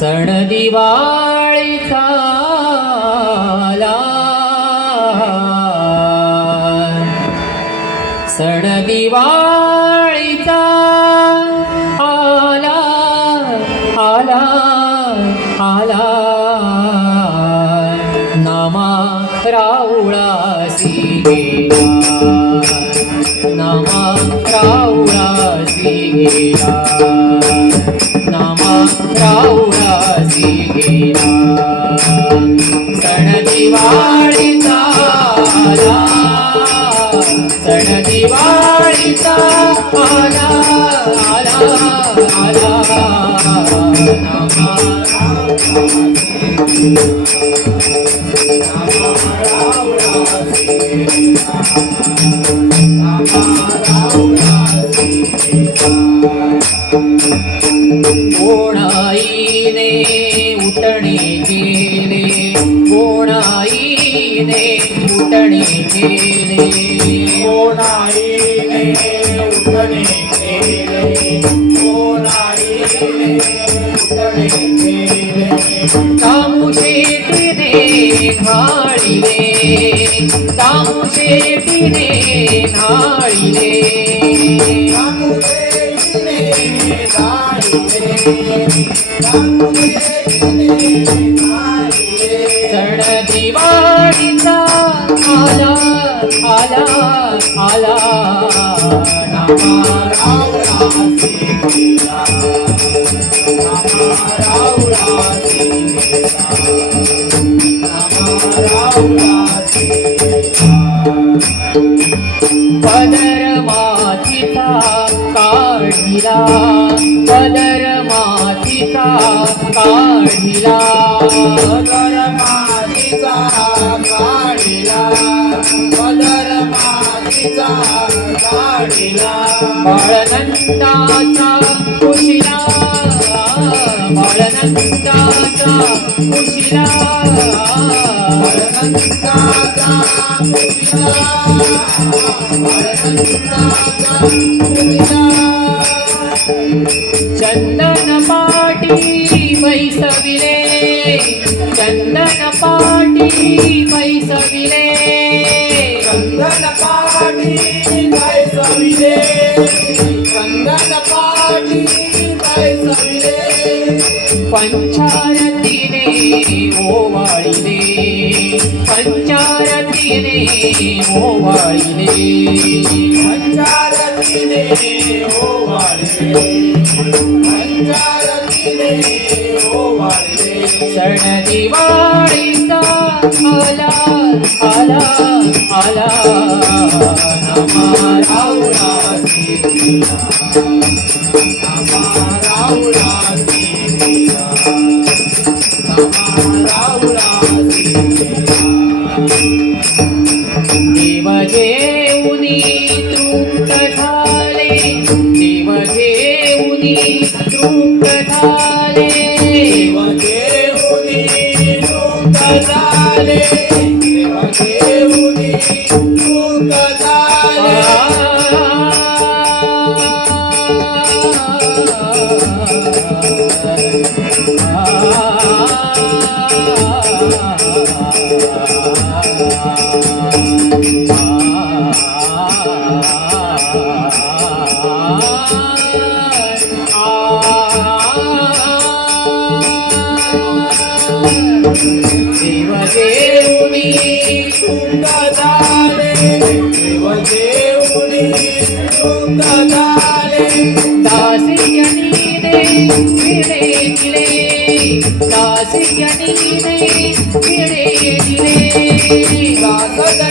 सण दिवाळीचा सण दिवाळीचा आला आला आला. नामा रावळासी देवा. नामा राऊळासी गेला नामा राऊळासी गेला सण दिवाळीचा आला. सण दिवाळीचा आला. आला आला. नामा कोणाईने उठणे केले. कोणाईने उठणे केले. कोणाईने उठणे केले. कोणाईने उठणे केले. शेतीने ढाळिले कामू शेतीने ढाळिले रामुदेवीने गाडीले रामुदेवीने गाडीले सण दिवाळीचा आला आला आला नामा रावळासी गेला रावळासी मातीचा काढिला पदर मातीचा काढिला पदर मातीचा काढिला बाळनंदाचा कुशिला बाळनंदाचा कुशिला बळवंताचा मुलगा, बळवंताचा मुलगा. चंदन पाटी बैसविले चंदन पाटी बैसविले चंदन पाटी काय चंदन पाटी काय पंचारतीने ओवाळीने पंचारती ओवाळिले पंचारतीने ओ वाढले पंचारतीने ओ वाढले सण दिवाळीचा आला आला आला नामा राऊळासी गेला. रावळासी गेला रावळासी శివదేవుని కుండదాలే శివదేవుని కుండదాలే దాసియనీనే కిలే కిలే దాసియనీనే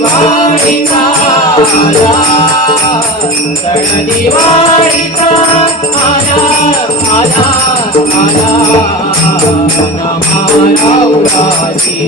दिवाळीचा आला सण दिवाळीचा आला आला आला नमाला उडासी